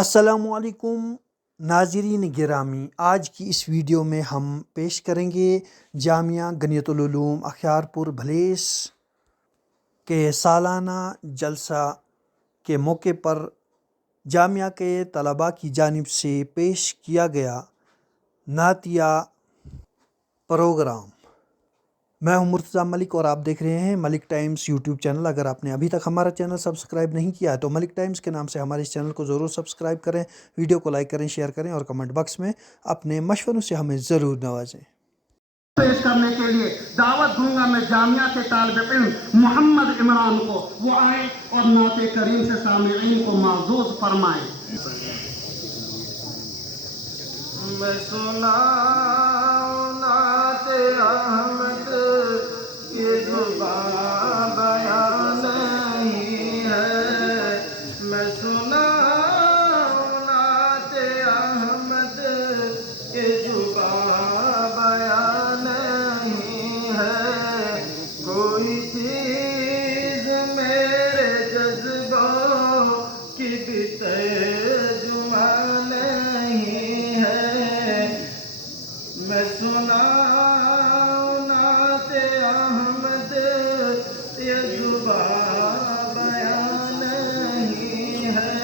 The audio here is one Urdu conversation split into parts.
السلام علیکم ناظرین گرامی، آج کی اس ویڈیو میں ہم پیش کریں گے جامعہ غنیت العلوم اختیارپور بھلیس کے سالانہ جلسہ کے موقع پر جامعہ کے طلباء کی جانب سے پیش کیا گیا نعتیہ پروگرام۔ میں ہوں مرتضیٰ ملک اور آپ دیکھ رہے ہیں ملک ٹائمز یوٹیوب چینل۔ اگر آپ نے ابھی تک ہمارا چینل سبسکرائب نہیں کیا ہے تو ملک ٹائمز کے نام سے ہمارے اس چینل کو ضرور سبسکرائب کریں، ویڈیو کو لائک کریں، شیئر کریں اور کمنٹ باکس میں اپنے مشوروں سے ہمیں ضرور نوازیں۔ پیش کرنے کے لیے دعوت دوں گا میں جامعہ کے طالب علم محمد عمران کو، وہ آئیں اور نعت کریم سے سامعین کو معزوز فرمائیں۔ میں سناؤں نعت احمد یہ زبان بیان نہیں ہے، میں سناؤں نعت احمد یہ زبان بیان نہیں ہے، کوئی چیز میرے جذبوں کی بھی ترجمہ نہیں ہے، میں سناؤں نعت احمد یہ زبان بیان نہیں ہے،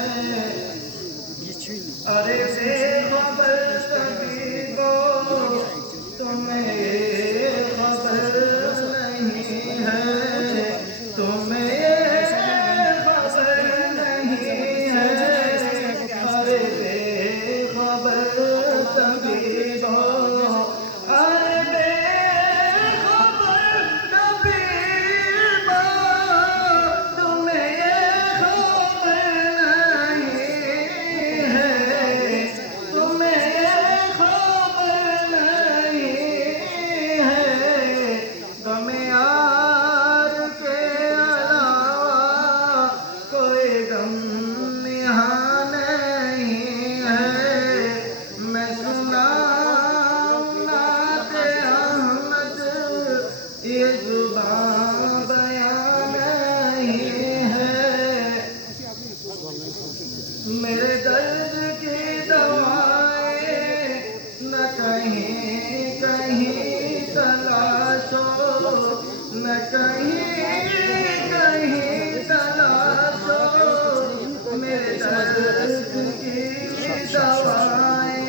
ارے بے خبر طبیبو تمہیں خبر نہیں ہے، تمہیں خبر نہیں ہے، ارے بے خبر طبیبو، ارے بے خبر طبیبو تمہیں خبر نہیں ہے، تمہیں خبر نہیں ہے، غم یار کے علاوہ کوئی غم یہاں نہیں ہے، میں سناؤں نعت احمد یہ زبان بیان نہیں ہے، میرے درد کی دوائیں نہ کہیں کہیں تلاش ہو، نہ کہیں کہیں تلاش ہو، میرے درد کی دوائیں،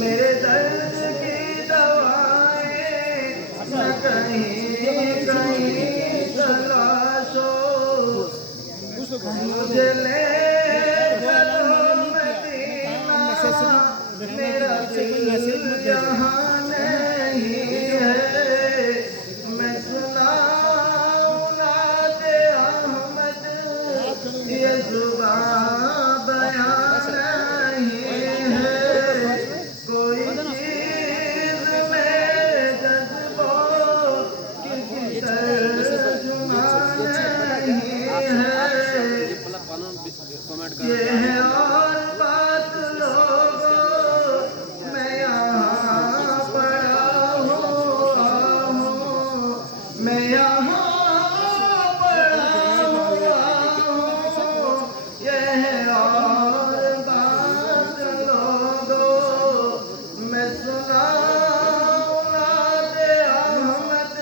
میرے درد کی دوائیں نہ کہیں کہیں تلاش ہو، مجھے لے چلو مدینہ، میرا دل یہاں نہیں ہے، میں سناؤں نعت احمد یہ زبان بیان نہیں ہے، کوئی چیز میرے جذبوں کی بھی ترجمہ نہیں ہے، یہ ہے اور بات لوگوں میں یہاں پڑا ہوں، میں یہاں پڑا ہوں، یہ ہے اور بات لوگوں، میں سناؤں نعت احمد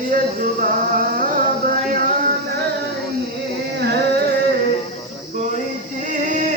یہ زبان بیان نہیں ہے، کوئی چیز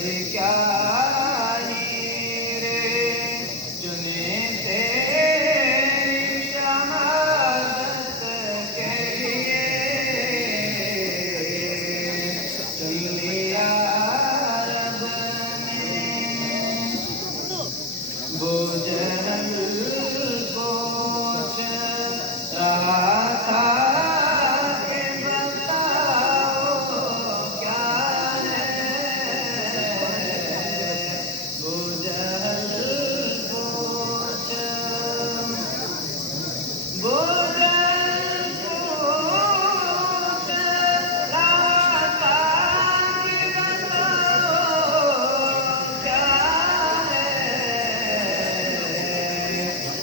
کیا نیرے چنے تیری شہادت کے لیے چن لیا رب نے وہ جہل پوچھ رہا تھا کہ بتاؤ کیا ہے وہ جہل پوچھ وہ جہل پوچھ رہا تھا کہ بتاؤ کیا ہے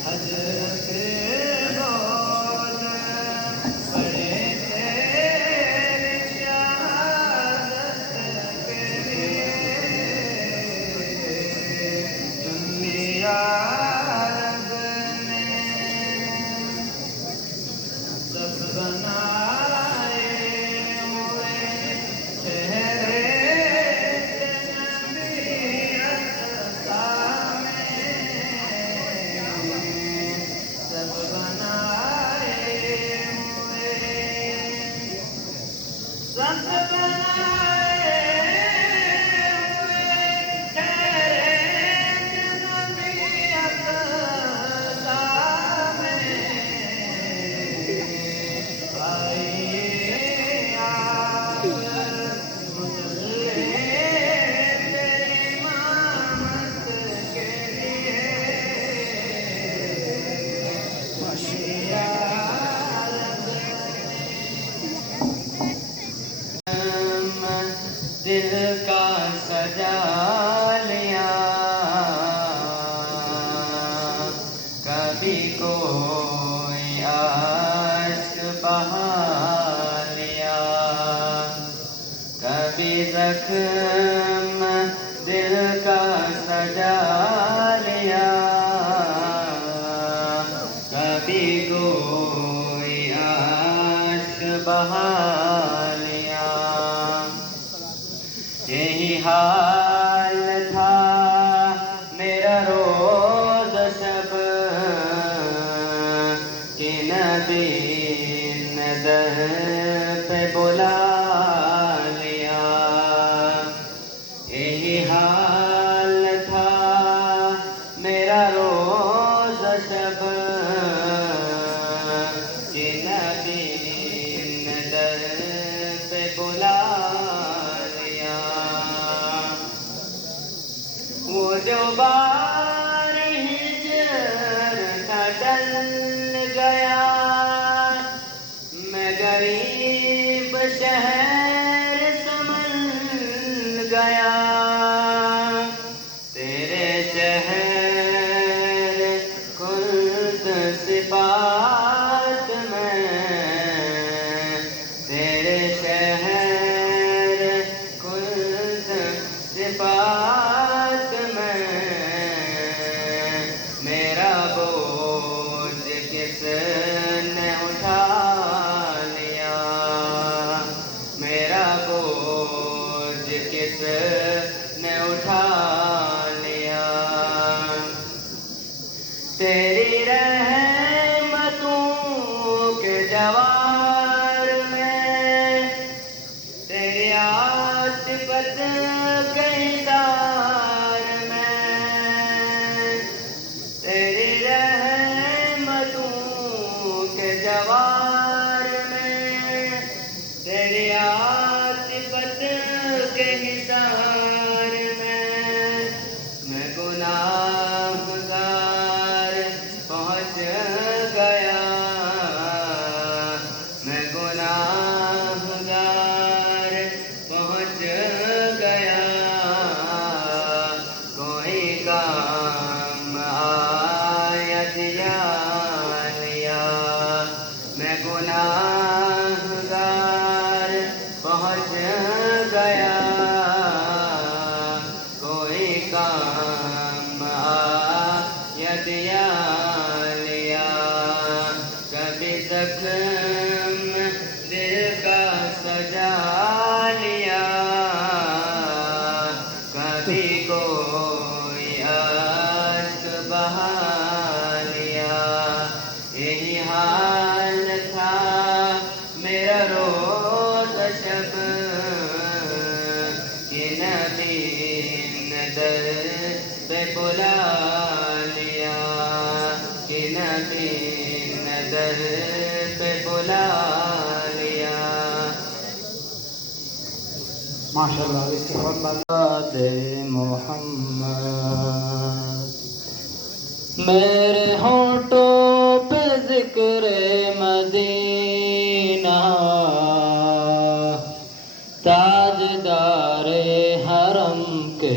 حضرت بول پڑے تیری شہادت کے لیے چن لیا رب نے سب بنائے ہوئے چہرے نبیت سامنے سب بنائے ہوئے سب بنائے ہوئے چہرے نبیت سامنے آئیے آپ مسلے تیری امامت کے لیے دل کا سجا لیا کبھی کوئی عشق بہا لیا کبھی زخم دل کا سجا لیا کبھی کوئی عشق بہا لیا یہی حال تھا میرا روز شب کہ نبی نے در پہ بلا لیا یہی حال تھا میرا روز شب کہ نبی نے در پہ بلا لیا وہ جو بار ہجر کا ڈل گیا میں غریب شہر سنبھل گیا تیرے شہر خلد صفات میں تیرے شہر خلد صفات میں میرا بوجھ کس نے اٹھا لیا میرا بوجھ کس نے اٹھا لیا تیری رحمتوں کے جوار میں تیری عاطفت کے دار میں تیری رحمتوں کے جوار میں تیری عاطفت کے حصار میں گناہگار پہنچ گیا میں گناہگار پہنچ گیا کوئی کام آیا دیا لیا میں گناہگار پہنچ گیا کوئی کام آیا دیا لیا کبھی زخم دل کا سجا لیا در پہ بلا لیا کہ نبی نے در پہ بلا لیا. ماشاءاللہ اس کے بعد یاد محمد میرے ہونٹوں پہ ذکر مدینہ تاجدار حرم کے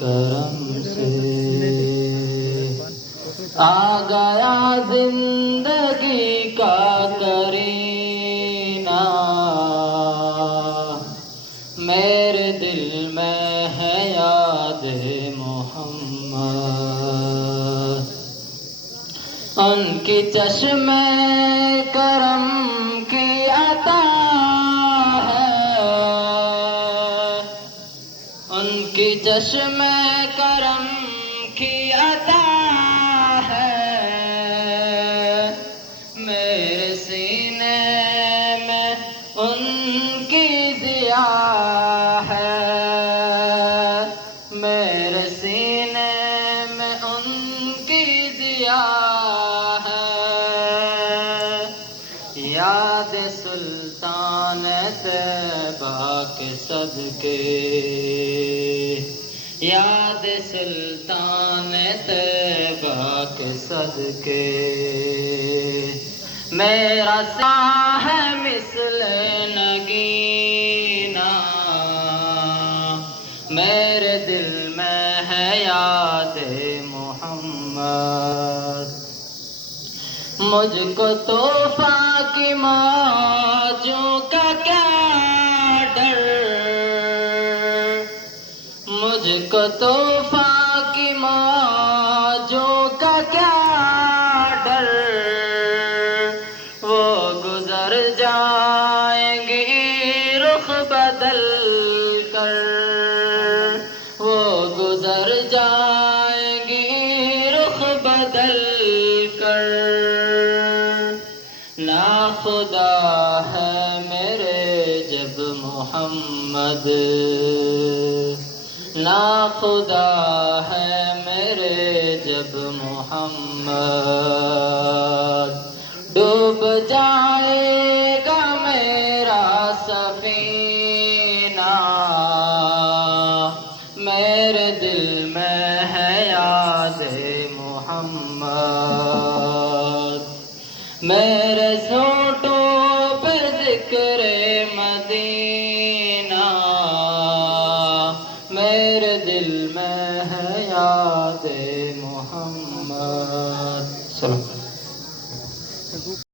کرم سے آ گیا زندگی کا کرینہ میرے دل میں ہے یاد محمد ان کی چشم کرم کی عطا ہے ان کی چشم کرم کی عطا ہے میرے سینے میں ان کی ضیا ہے میرے سینے میں ان کی ضیا ہے یاد سلطان طیبہ کے صدقے یاد سلطان طیبہ کے صدقے میرا سا ہے مثل نگینہ میرے دل میں ہے یاد محمد مجھ کو طوفا کی موجوں کا کیا ڈر مجھ کو طوفا کی موجوں کا کیا ڈر وہ گزر جائیں گی رخ بدل کر وہ گزر جائیں گی رخ بدل کر ناخدا ہے میرے جب محمد ناخدا ہے میرے جب محمد ڈوب جائے گا میرا سفینہ میرے دل میں ہے یاد محمد میرے ہونٹوں پہ ذکر مدینہ